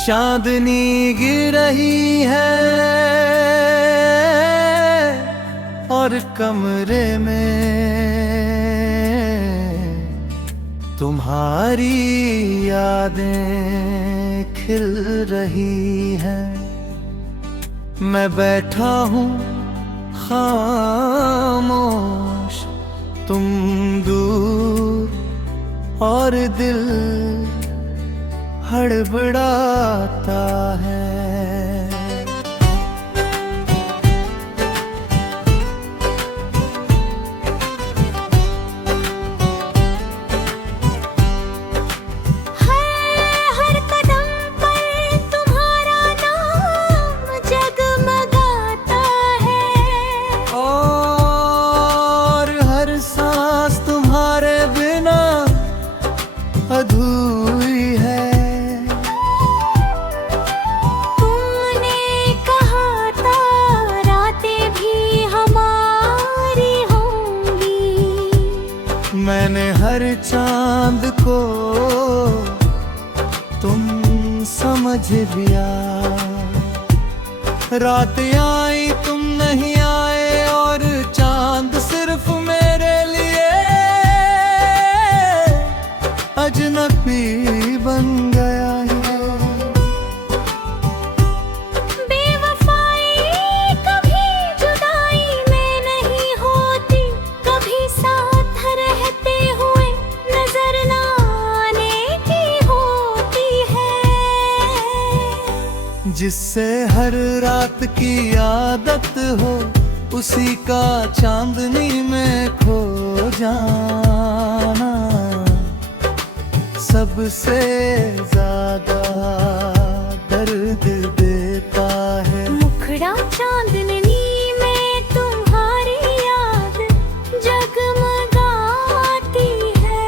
चांदनी गिर रही है और कमरे में तुम्हारी यादें खिल रही हैं। मैं बैठा हूँ खामोश, तुम दूर और दिल हड़बड़ाता है। हर कदम पर तुम्हारा नाम जगमगाता है और हर सांस तुम्हारे बिना अधूरी है। तूने कहा था रातें भी हमारी होंगी, मैंने हर चांद को तुम समझ लिया। रातें आई तुम नहीं आए और चांद सिर्फ मेरे लिए अजनबी बन गया है। बेवफाई कभी जुदाई में नहीं होती, कभी साथ रहते हुए नजर न आने की होती है। जिससे हर रात की आदत हो उसी का चांदनी में खो जाना सबसे ज्यादा दर्द देता है। मुखड़ा चांदनी में तुम्हारी याद जगमगाती है।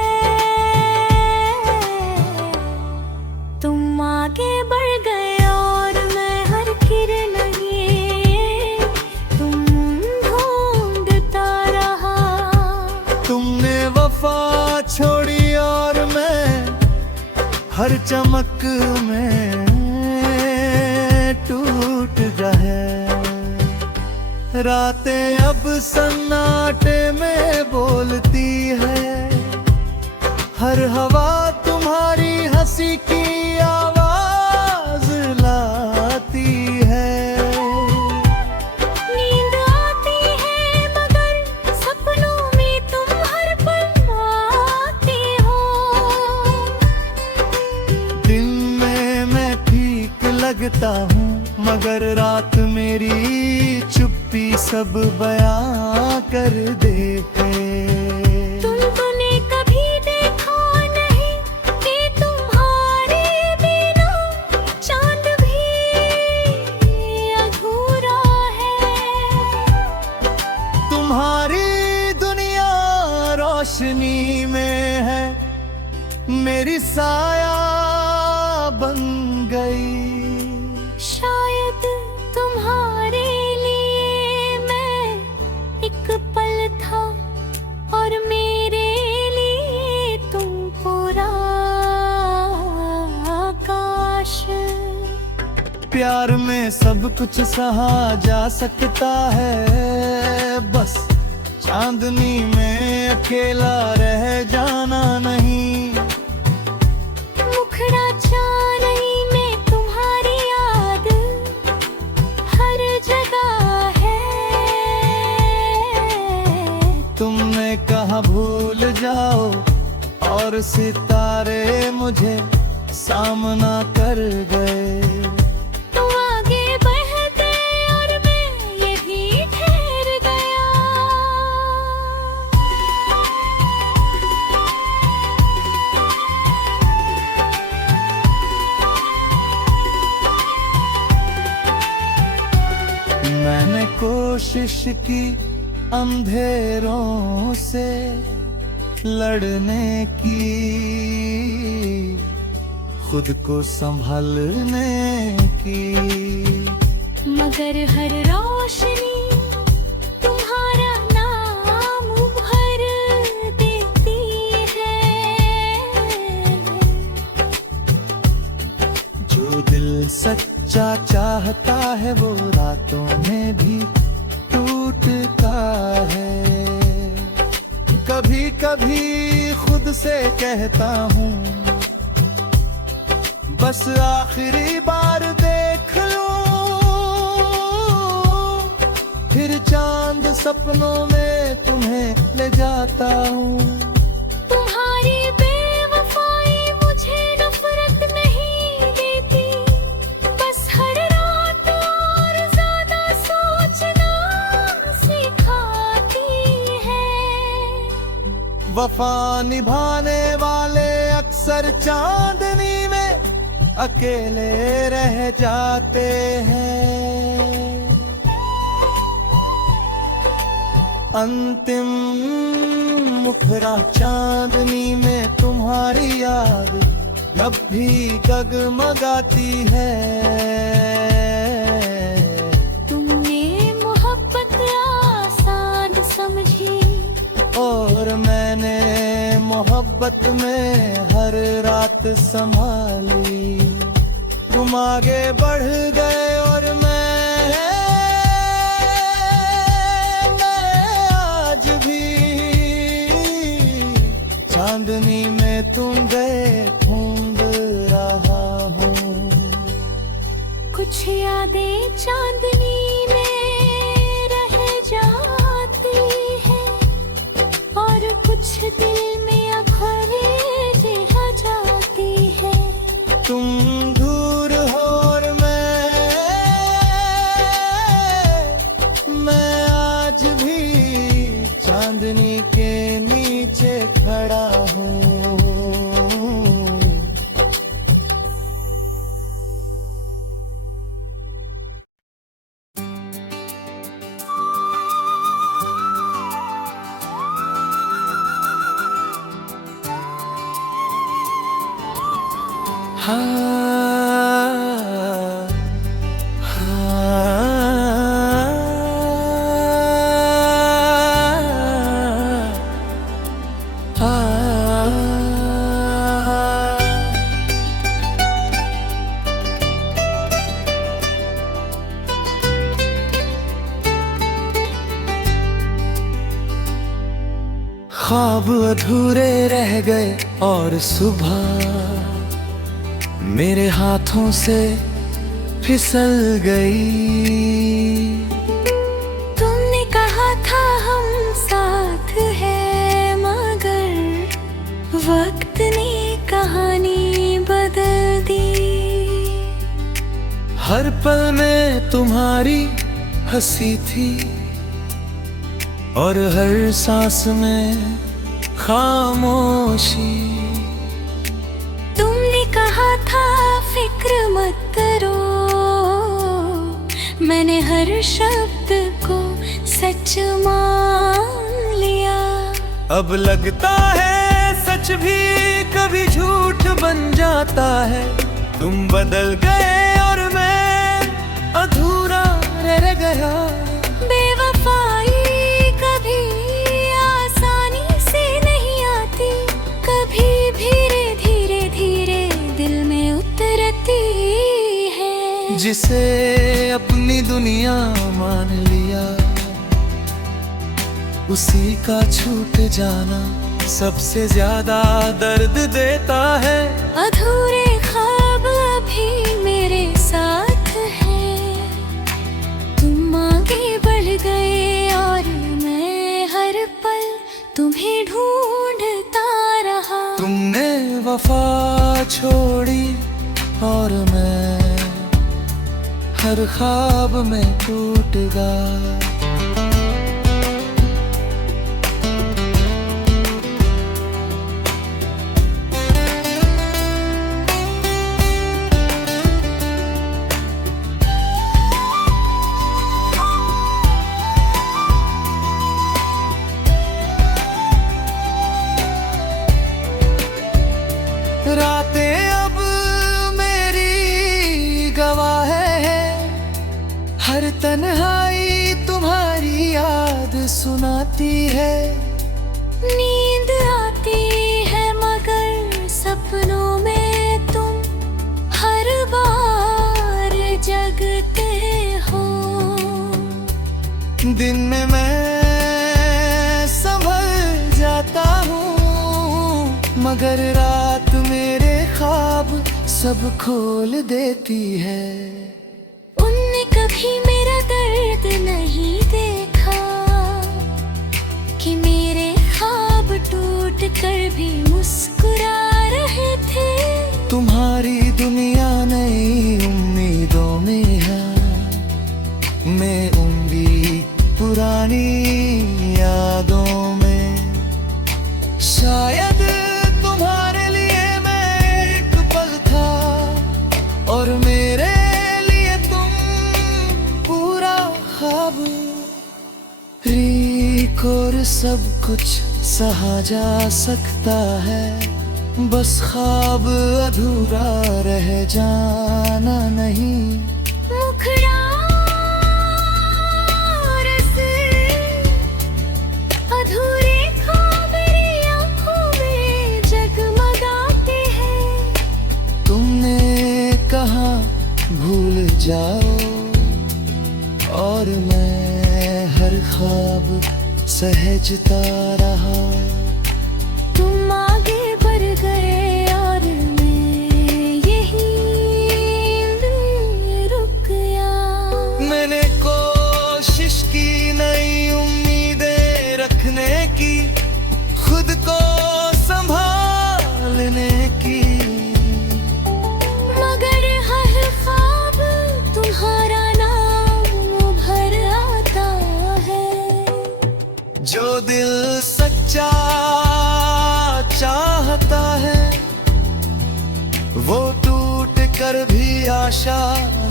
तुम आगे बढ़ गए और मैं हर किरण ये तुम ढूंढता रहा। तुमने वफा छोड़ी और मैं हर चमक में टूट रहे। रातें अब सन्नाटे में बोलती है, हर हवा तुम्हारी हंसी की आवाज लाती है। नींद आती है मगर सपनों में तुम हर पल आते हो। दिन में मैं ठीक लगता हूँ मगर रात मेरी चुप्पी सब बयां कर देते। तुमने कभी देखा नहीं कि तुम्हारे बिना चांद भी अधूरा है। तुम्हारी दुनिया रोशनी में है, मेरी साया बन गई। शायद तुम्हारे लिए मैं एक पल था और मेरे लिए तुम पूरा आकाश। प्यार में सब कुछ सहा जा सकता है, बस चांदनी में अकेला रह जाना नहीं। मुखड़ा चांदनी में तुम्हारी याद हर जगह है। तुमने कहा भूल जाओ और सितारे मुझे सामना कर गए। तुम आगे बढ़ते और मैं यहीं ठहर गया। मैंने कोशिश की अंधेरों से लड़ने की, खुद को संभालने की, मगर हर रोशनी तुम्हारा नाम भर देती है। जो दिल बातों में भी टूटता है। कभी कभी खुद से कहता हूँ बस आखिरी बार देख लूं, फिर चांद सपनों में तुम्हें ले जाता हूँ। तुम्हारी बेवफाई मुझे नफरत नहीं देती, बस हर रात और ज्यादा सोचना सिखाती है। वफा निभाने वाले अक्सर चांदनी में अकेले रह जाते हैं। अंतिम मुखरा चांदनी में तुम्हारी याद अब भी डगमगाती है। तुमने मोहब्बत आसान समझी और मैंने मोहब्बत में हर रात संभाली। तुम आगे बढ़ गए और मैं आज भी चांदनी में तुम गए ढूंढ रहा हूँ। कुछ यादें चांदनी में रह जाती है और कुछ दिल में अखरे रह जाती है। तुम दूर हो और मैं आज भी चांदनी के नीचे खड़ा हूँ। ख्वाब अधूरे रह गए और सुबह मेरे हाथों से फिसल गई। तुमने कहा था हम साथ हैं, मगर वक्त ने कहानी बदल दी। हर पल में तुम्हारी हंसी थी और हर सांस में खामोशी। तुमने कहा था फिक्र मत करो, मैंने हर शब्द को सच मान लिया। अब लगता है सच भी कभी झूठ बन जाता है। तुम बदल गए और मैं अधूरा रह गया। बेवफाई कभी आसानी से नहीं आती, कभी धीरे धीरे धीरे दिल में उतरती है। जिसे अपनी दुनिया मान लिया, उसी का छूट जाना सबसे ज्यादा दर्द देता है। अधूरे ख्वाब अभी मेरे साथ हैं, तुम आगे बढ़ गए और मैं हर पल तुम्हें ढूंढता रहा। तुमने वफा छोड़ी और मैं हर ख्वाब में टूट गया। रातें अब मेरी गवाह है, हर तन्हाई तुम्हारी याद सुनाती है। नींद आती है मगर सपनों में तुम हर बार जगते हो। दिन में मैं संभल जाता हूँ, मगर रात मेरे ख्वाब सब खोल देती है। उनने कभी मेरा दर्द नहीं देखा कि मेरे ख्वाब टूट कर भी मुस्कुरा रहे थे। तुम्हारी दुनिया नई उम्मीदों में है, मैं उम्मीद पुरानी यादों में। शायद तुम्हारे लिए मैं एक पल था और मेरे लिए तुम पूरा ख्वाब। रीख और सब कुछ सहा जा सकता है, बस ख्वाब अधूरा रह जाना नहीं। मुखड़ा और सिर अधूरे ख्वाब मेरी आँखों में जगमगाते हैं। तुमने कहा भूल जाओ और मैं हर ख्वाब सहजता रहा। तुम आगे बढ़ गए और मैं यहीं रुक गया। मैंने कोशिश की नई उम्मीदें रखने की, खुद को संभालने की, मगर हर ख्वाब तुम्हारा नाम उभर आता है। जो दिल सच्चा चाहता है वो टूट कर भी आशा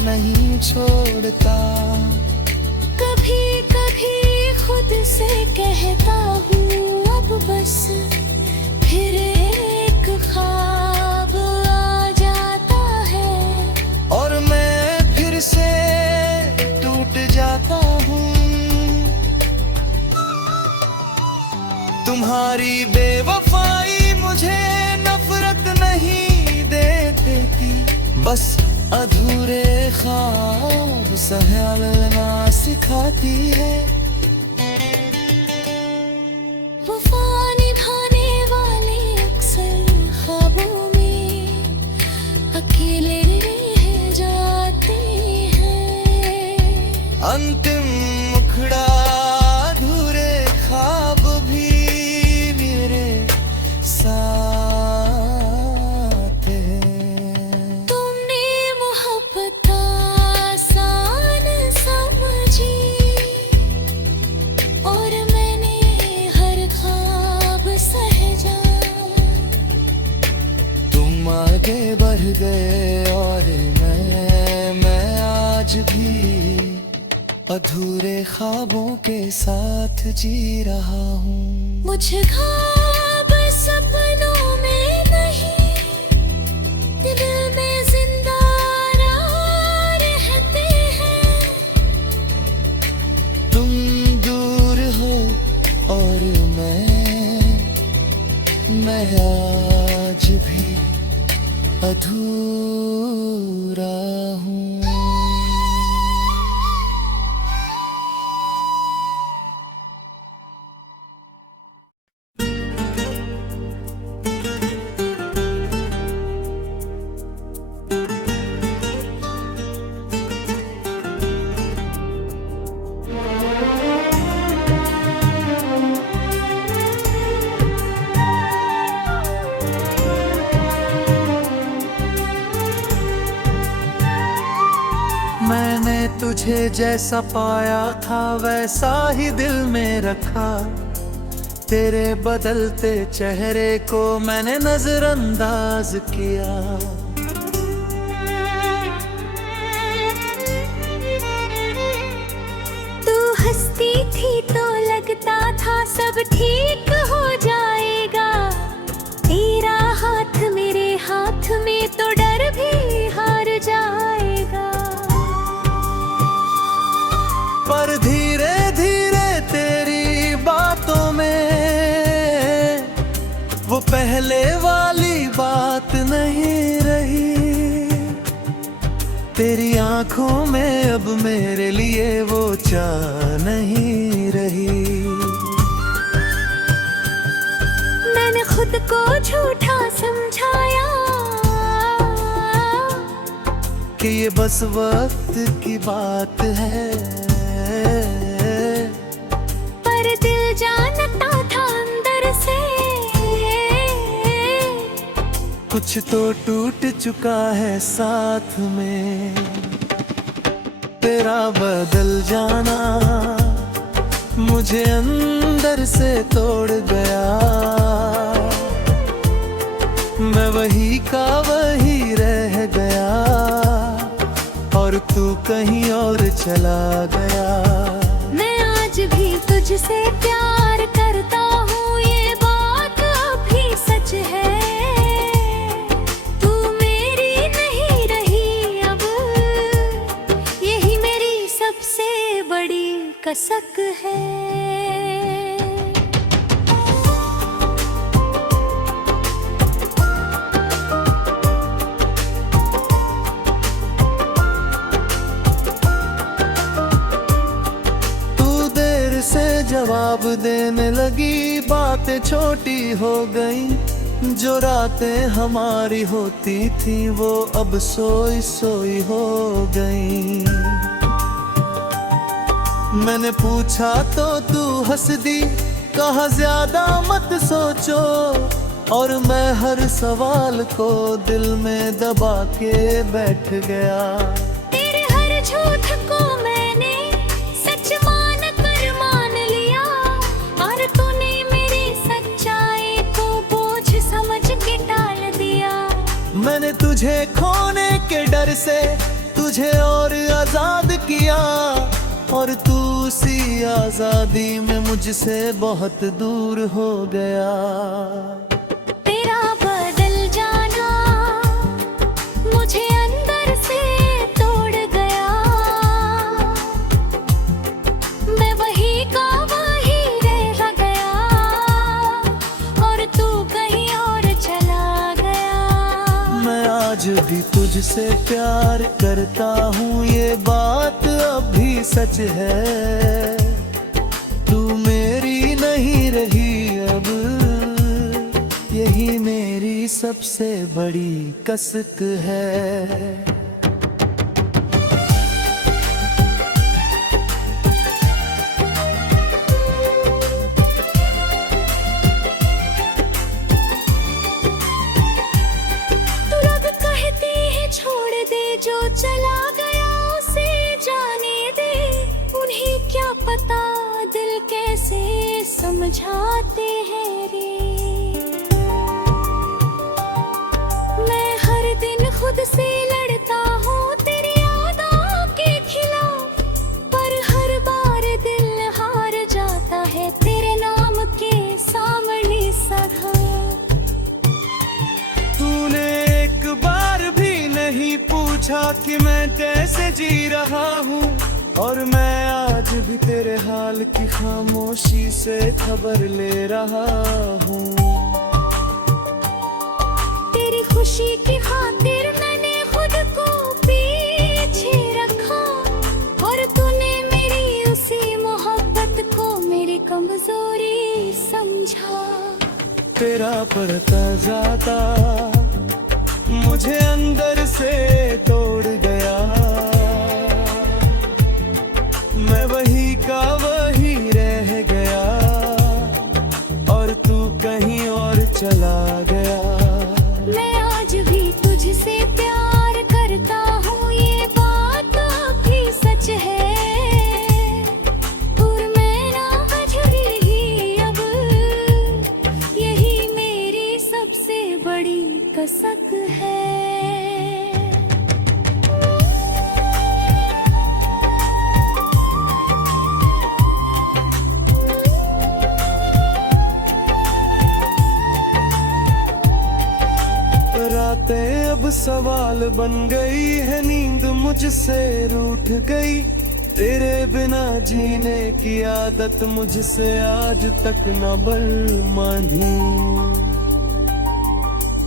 नहीं छोड़ता। कभी कभी खुद से कहता हूँ अब बस, फिर एक ख्वाब आ जाता है और मैं फिर से टूट जाता हूँ। तुम्हारी बेवफाई मुझे नफरत नहीं दे देती, बस अधूरे ख्वाब संभालना सिखाती है। वफा निभाने वाले अक्सर ख्वाबों में अकेले रह जाते हैं। अंतिम मुखड़ा अधूरे ख्वाब भी मेरे साथ है। तुमने मोहब्बत आसान समझी और मैंने हर ख्वाब सहजा। तुम आगे बढ़ गए और मैं आज भी अधूरे ख्वाबों के साथ जी रहा हूँ। मुझे ख्वाब सपनों में नहीं, दिल में जिंदा रहते हैं। तुम दूर हो और मैं आज भी अधूरा हूँ। मैंने तुझे जैसा पाया था वैसा ही दिल में रखा, तेरे बदलते चेहरे को मैंने नजरअंदाज किया। तू हंसती थी तो लगता था सब ठीक हो जाएगा, तेरा हाथ मेरे हाथ में तो डर भी हार जाएगा। पर धीरे धीरे तेरी बातों में वो पहले वाली बात नहीं रही। तेरी आंखों में अब मेरे लिए वो चाह नहीं रही। मैंने खुद को झूठा समझाया कि ये बस वक्त की बात है, पर दिल जानता था अंदर से कुछ तो टूट चुका है साथ में। तेरा बदल जाना मुझे अंदर से तोड़ गया। मैं वही का वही रह गया और तू कहीं और चला गया। मैं आज भी तुझसे प्यार करता हूँ, ये बात अभी सच है। तू मेरी नहीं रही अब, यही मेरी सबसे बड़ी कसक है। जवाब देने लगी, बातें छोटी हो गई। जो रातें हमारी होती थी वो अब सोई सोई हो गई। मैंने पूछा तो तू हंस दी, कहा ज्यादा मत सोचो, और मैं हर सवाल को दिल में दबा के बैठ गया। तेरे हर झूठ को मैंने सच मान कर मान लिया, और तूने मेरी सच्चाई को बोझ समझ के टाल दिया। मैंने तुझे खोने के डर से तुझे और आजाद किया, और तू उसी आजादी में मुझसे बहुत दूर हो गया। तेरा बदल जाना मुझे अंदर से तोड़ गया। मैं वही का वही रह गया, और तू कहीं और चला गया। मैं आज भी तुझसे प्यार करता हूँ, ये बात अभी सच है। तू मेरी नहीं रही अब, यही मेरी सबसे बड़ी कसक है। जो चला गया उसे जाने दे, उन्हें क्या पता दिल कैसे समझाते हैं रे। मैं हर दिन खुद से लड़ता हूँ तेरी यादों के खिलाफ, पर हर बार दिल हार जाता है तेरे नाम के सामने सधा। तूने एक बार भी नहीं पूछा कि मैं कैसे जी रहा हूँ, और मैं आज भी तेरे हाल की खामोशी से खबर ले रहा हूँ। तेरी खुशी की खातिर मैंने खुद को पीछे रखा, और तूने मेरी उसी मोहब्बत को मेरी कमजोरी समझा। तेरा पड़ता जाता मुझे अंदर से तोड़ गया। मैं वही का वही रह गया, और तू कहीं और चला गया। मैं आज भी तुझसे प्यार करता हूँ, ये बात अभी सच है। और मैं ना अजूरी अब, यही मेरी सबसे बड़ी कसक है। रातें अब सवाल बन गई है, नींद मुझसे रूठ गई। तेरे बिना जीने की आदत मुझसे आज तक न बल मानी।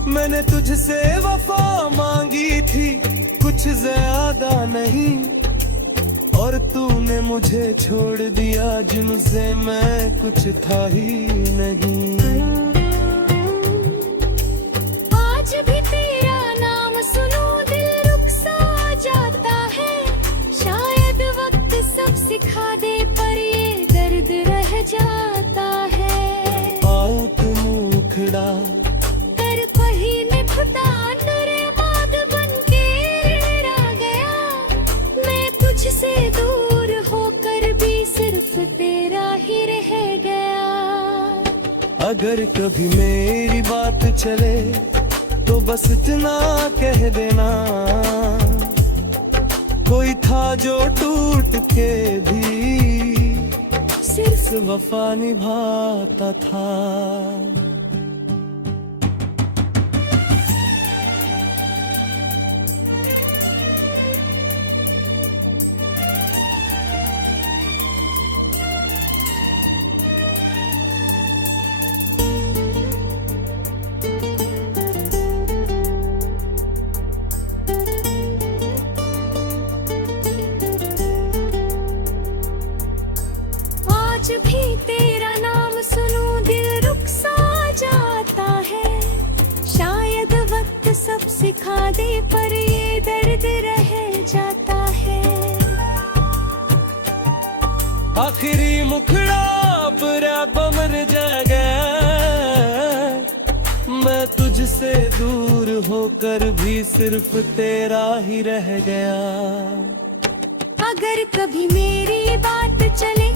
मैंने तुझसे वफा मांगी थी, कुछ ज्यादा नहीं, और तूने मुझे छोड़ दिया जिनसे मैं कुछ था ही नहीं। आज भी तेरा नाम सुनो दिल रुक सा जाता है, शायद वक्त सब सिखा दे पर ये दर्द रह जाता है। आओ तुम मुखड़ा कर पहिने खुदा नरे माद बन के रह गया, मैं तुझसे दूर होकर भी सिर्फ तेरा ही रह गया। अगर कभी मेरी बात चले तो बस इतना कह देना, कोई था जो टूट के भी सिर्फ वफा निभाता था। आज भी तेरा नाम सुनो दिल रुक सा जाता है, शायद वक्त सब सिखा दे पर ये दर्द रह जाता है। आखिरी मुखड़ा बुरा बमर जाएगा, मैं तुझसे दूर होकर भी सिर्फ तेरा ही रह गया। अगर कभी मेरी बात चले